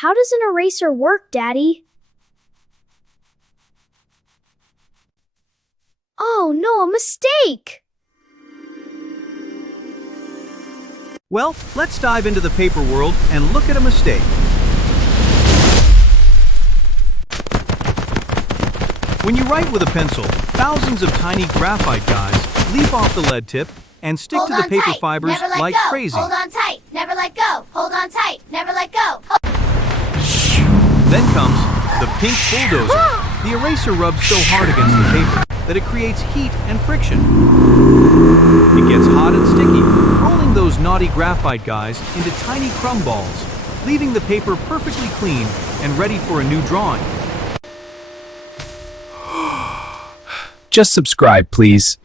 How does an eraser work, Daddy? Oh no, a mistake! Well, let's dive into the paper world and look at a mistake. When you write with a pencil, thousands of tiny graphite guys leap off the lead tip and stick to the paper fibers like crazy. Hold on tight, never let go. Hold on tight, never let go. Then comes the pink bulldozer. The eraser rubs so hard against the paper that it creates heat and friction. It gets hot and sticky, rolling those naughty graphite guys into tiny crumb balls, leaving the paper perfectly clean and ready for a new drawing. Just subscribe, please.